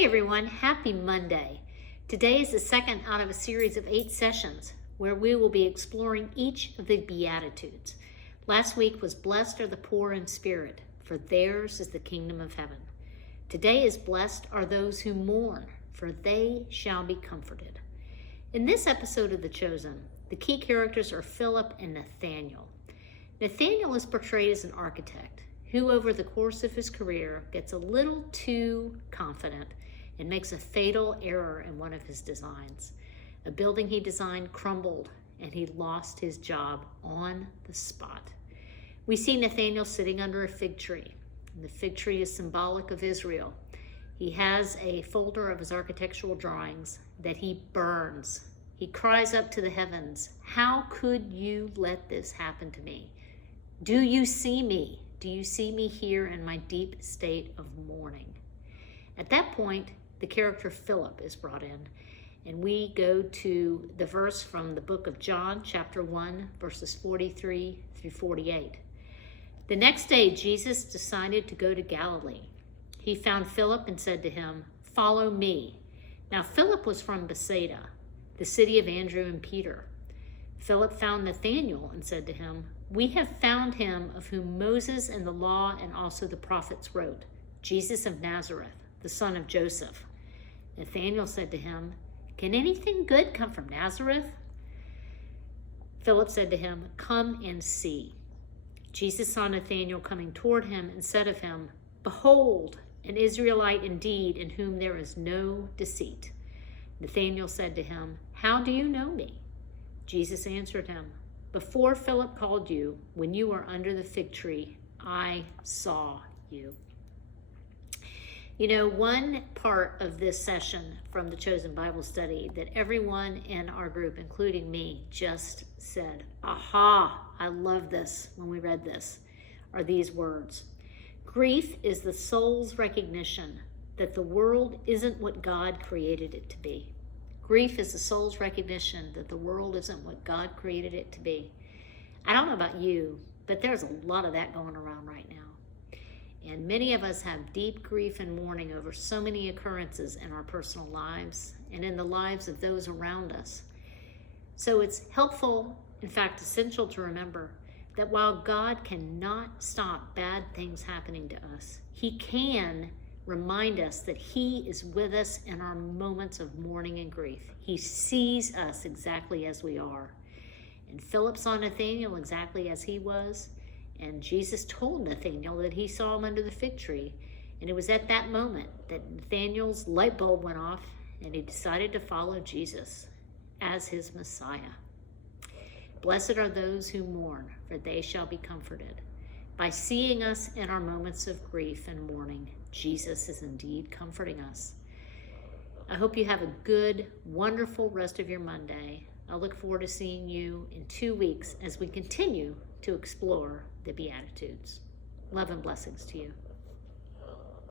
Hey everyone, happy Monday. Today is the second out of a series of 8 sessions where we will be exploring each of the Beatitudes. Last week was Blessed are the poor in spirit, for theirs is the kingdom of heaven. Today is Blessed are those who mourn, for they shall be comforted. In this episode of The Chosen, the key characters are Philip and Nathaniel. Nathaniel is portrayed as an architect who over the course of his career gets a little too confident and makes a fatal error in one of his designs. A building he designed crumbled and he lost his job on the spot. We see Nathaniel sitting under a fig tree. And the fig tree is symbolic of Israel. He has a folder of his architectural drawings that he burns. He cries up to the heavens, "How could you let this happen to me? Do you see me? Do you see me here in my deep state of mourning?" At that point, the character Philip is brought in, and we go to the verse from the book of John, chapter 1, verses 43 through 48. The next day, Jesus decided to go to Galilee. He found Philip and said to him, "Follow me." Now, Philip was from Bethsaida, the city of Andrew and Peter. Philip found Nathanael and said to him, "We have found him of whom Moses and the law and also the prophets wrote, Jesus of Nazareth, the son of Joseph." Nathanael said to him, "Can anything good come from Nazareth?" Philip said to him, "Come and see." Jesus saw Nathanael coming toward him and said of him, "Behold, an Israelite indeed, in whom there is no deceit." Nathanael said to him, "How do you know me?" Jesus answered him, "Before Philip called you, when you were under the fig tree, I saw you." You know, one part of this session from the Chosen Bible Study that everyone in our group, including me, just said, "Aha, I love this," when we read this, are these words. Grief is the soul's recognition that the world isn't what God created it to be. Grief is the soul's recognition that the world isn't what God created it to be. I don't know about you, but there's a lot of that going around right now. And many of us have deep grief and mourning over so many occurrences in our personal lives and in the lives of those around us. So it's helpful, in fact, essential to remember that while God cannot stop bad things happening to us, He can remind us that He is with us in our moments of mourning and grief. He sees us exactly as we are. And Philip saw Nathanael exactly as he was. And Jesus told Nathanael that he saw him under the fig tree. And it was at that moment that Nathanael's light bulb went off and he decided to follow Jesus as his Messiah. Blessed are those who mourn, for they shall be comforted. By seeing us in our moments of grief and mourning, Jesus is indeed comforting us. I hope you have a good, wonderful rest of your Monday. I look forward to seeing you in 2 weeks as we continue to explore the Beatitudes. Love and blessings to you.